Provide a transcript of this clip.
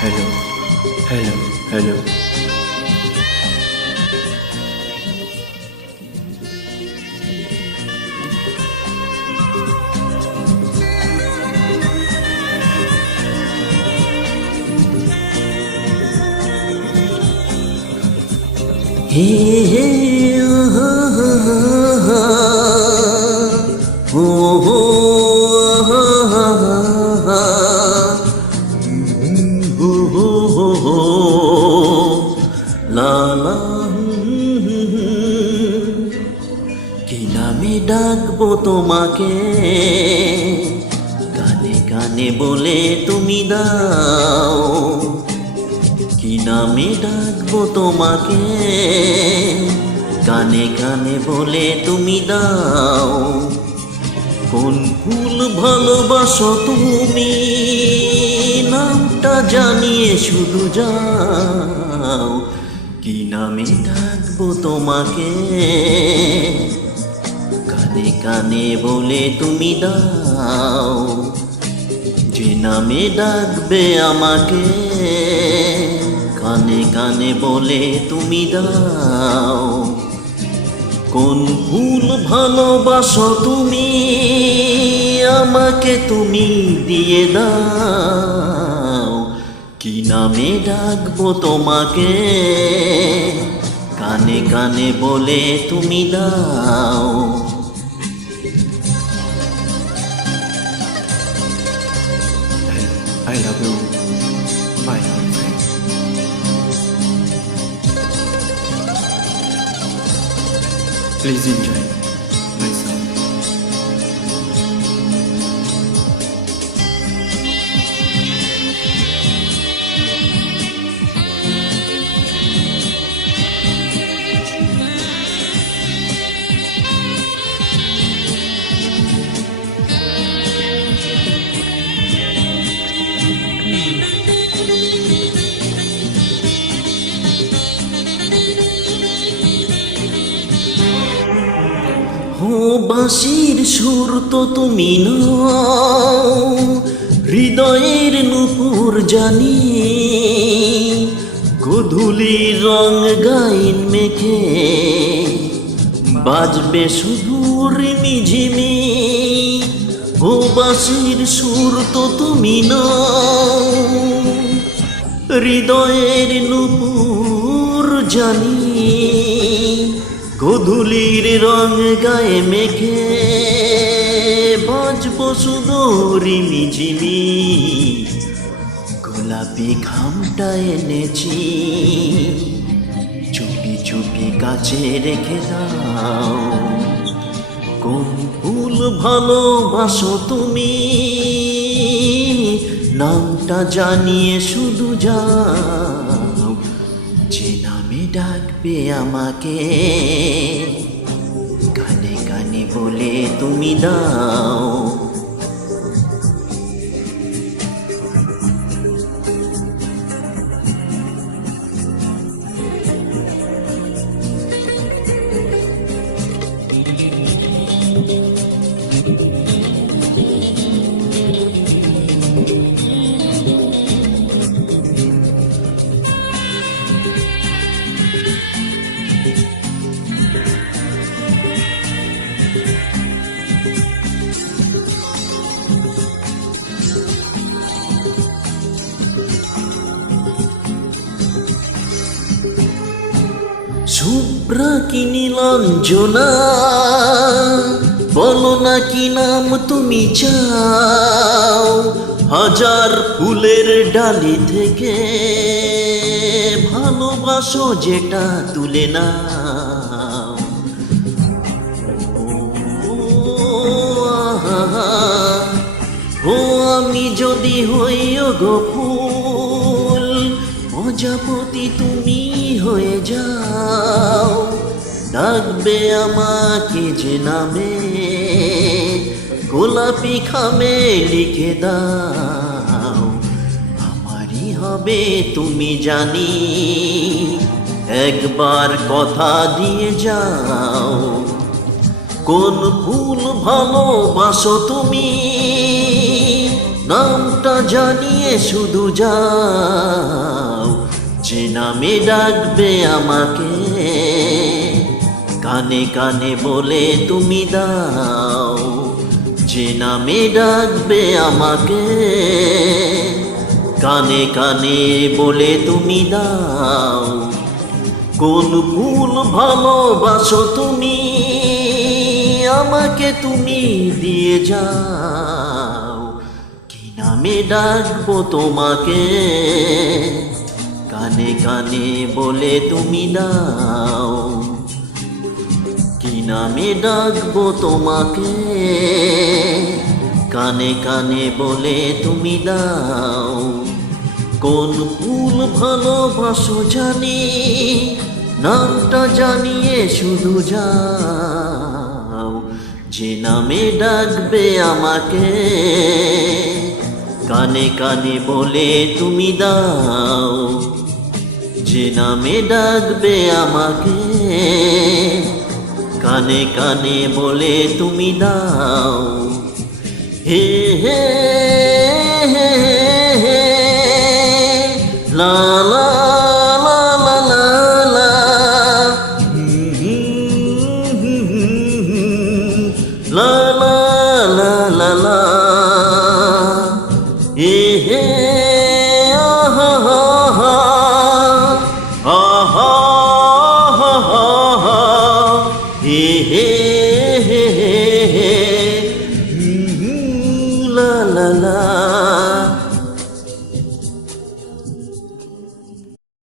hello, hello, hello. Hey, hey, oh, oh, la la. কি নামে ডাকবো তোমাকে, গানে গানে বলে তুমি দাও। কি নামে ডাকবো তোমাকে, গানে গানে বলে তুমি দাও। কোন ফুল ভালোবাসো তুমি, নামটা জানিয়ে শুধু যাও। কি নামে ডাকবো তোমাকে, কানে কানে বলে তুমি দাও। যে নামে ডাকবে আমাকে, কানে কানে বলে তুমি দাও। কোন ফুল ভালোবাসো তুমি, আমাকে তুমি দিয়ে দাও। কি নামে ডাকবো তোমাকে, কানে কানে বলে তুমি দাও। I love you, my old friend. Please enjoy my song. ও বাঁশির সুর তো তুমি নও, হৃদয়ের নূপুর জানি। গোধূলির রং গাইন মেখে বাজবে শুধু রিমিঝিমি। ও বাঁশির সুর তো তুমি নও, হৃদয়ের নূপুর জানি। গোধূলির রং গায়ে মেখে বাজব শুধু রিমিঝিমি। গোলাপি ঘামটা এনেছি, চুপি চুপি কাছে রেখে দাও। কোন ফুল ভালোবাসো তুমি, নামটা জানিয়ে শুধু যাও। যে নামে ডাকবে আমাকে, কানে কানে বলে তুমি দাও। শুভ্রা কি নীলাঞ্জনা, বলো না কি নাম তুমি চাও। হাজার ফুলের ডালি থেকে ভালোবাসো যেটা তুলে নাও। ও আমি যদি হই গো ফুল, প্রজাপতি তুমি হয়ে যাও। ডাকবে আমাকে যে নামে, গোলাপি খামে লিখে দাও। আমারই হবে তুমি জানি, একবার কথা দিয়ে যাও। কোন ফুল ভালোবাসো তুমি, নামটা জানিয়ে শুধু যাও, যে নামে ডাকবে আমাকে, কানে কানে বলে তুমি দাও, যে নামে ডাকবে আমাকে, কানে কানে বলে তুমি দাও। কোন ফুল ভালোবাসো তুমি, আমাকে তুমি দিয়ে যাও, কি নামে ডাকবো তোমাকে, কানে কানে বলে তুমি দাও, কি নামে ডাকবো তোমাকে, কানে কানে বলে তুমি দাও। কোন ফুল ভালোবাসো জানি, নামটা জানিয়ে শুধু যাও, যে নামে ডাকবে আমাকে, কানে কানে বলে তুমি দাও, যে নামে ডাকবে আমাকে, কানে কানে বলে তুমি দাও। হে হে হে হে লা লা লা লা লা লা, লা লা লা লা লা, হে হে আহা হা আহা হা হা, হে হে